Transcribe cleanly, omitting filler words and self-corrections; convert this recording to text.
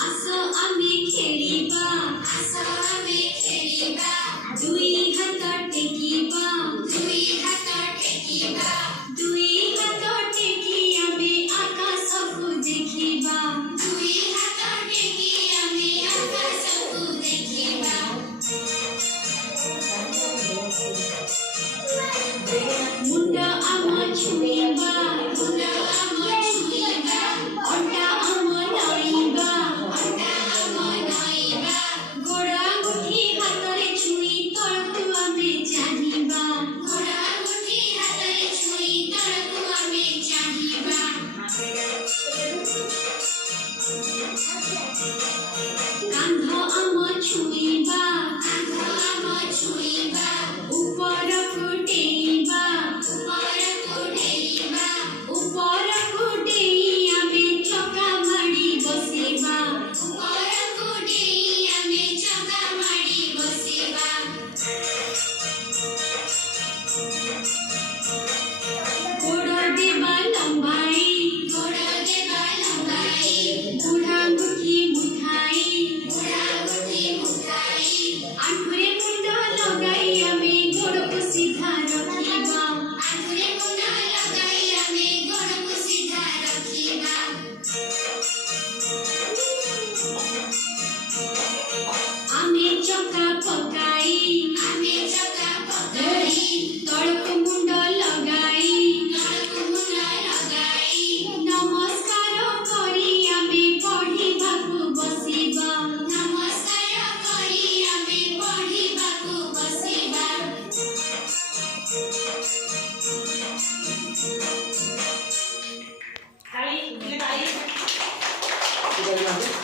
আস আমি খেলিবা দুই হাত টেকিবা দুই হাত টেকি আমি আকাশকু দেখিবা মুন্ড আম ছুঁইবা অন্টা আম নইবা গোড়া গুঠি হাতরে ছুঁই তলকু আমি জানিবা কান্ধ আম ছুঁইবা উপরকু ডেইবা উপরকু ডেই আমি চকা মাড়ি বসিবা গোড় দেবা লম্বাই বুড়া গুঠি মুঠাই আঙ্গুরে মুন্ড লগাই আমি গোড়কু সিধা রখিবা আমি চকা পকাই তলকু মুন্ড লগাই নমস্কার করি আমি পঢ়িবাকু বসিবা তালি